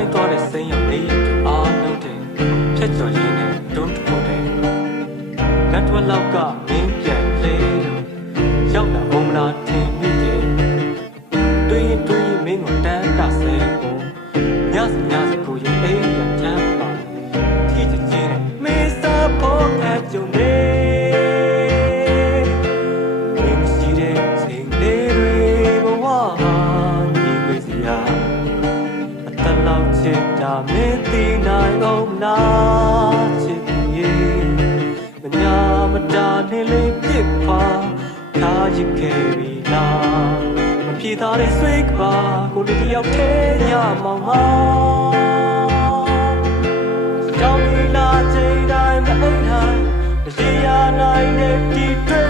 ခိုက်သွားတဲ့စိမ်းရလေးရအားလုံးတည်းဖြတ်ကျော်ရင်းနဲ့ဒုံးတခုတည်းလက်ဝက်လောက်ကမင်းပြန်လေရောက်လာဘုံမလားထင်မိတယ်တွေ့ရင်တွေ့ရင်မင်းကိုတန်းတဆဲကိုညစညစ နာချစ်ပြေမညာမတာနေလေးပြစ်ခွာထားရခဲ့ပြီလားမပြေသားတဲ့ဆွေးကပါကိုလူတစ်ယောက်တည်းညမောင်မောင်ကြောင်ဒီလာချိန်တိုင်းမအိမ်တိုင်းမရှိရနိုင်တဲ့ဒီတွေ့တွေ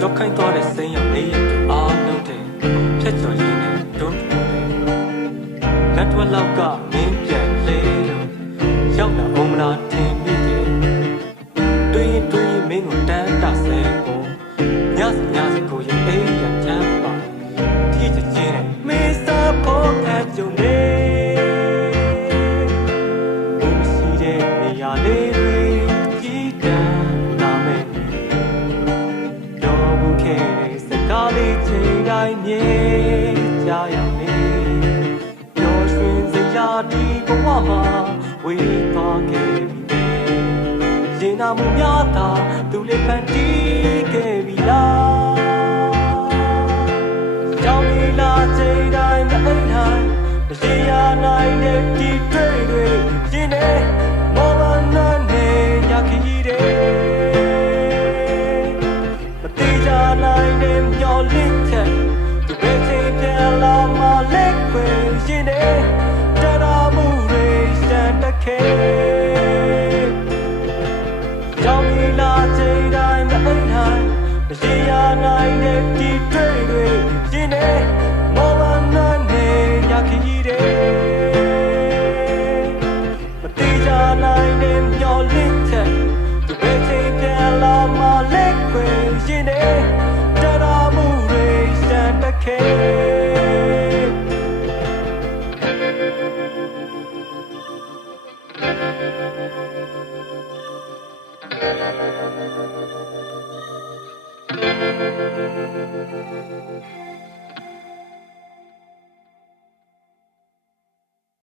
ရောက်ခိုင်းသွားတဲ့စိမ်းရောင်လေးရဲ့အားလုံးတဲ့ဖြတ်ကျော်ရင်းနဲ့တွန်းတူတယ်လက်ထွက်လောက်ကမင်းပြန်လေလို့ရောက်လာအောင်မလားထင်မိတယ်တွေးရင်တွေးရင်မင်းကိုတန်းတဆဲပေါ်ညစညစ ဝေးသွားခဲ့ပြီပဲရင်နာမှုများသာသူလေးဖန်တီးခဲ့ပြီလားကြောင်ဒီလာချိန်တိုင်းမအိမ်တိုင်းမရှိရနိုင်တဲ့ဒီတွေ့တွေရှင်းနေမောင်မနာနေညခကြီးတဲ့မတိကြနိုင်တဲ့မျောလင့်ချက်သူပဲချိန်ပြန်လာမှလက်ခွေရှင်နေ ရှိရနိုင်တဲ့ဒီတွေ့တွေရှင်နေမောင်မနာနေညခကြီးတဲ့မတိကြနိုင်တဲ့မျောလင့်ချက်သူပဲချိန်ပြန်လာမှလက်ခွေရှင်နေတရမှုတွေစံတခဲ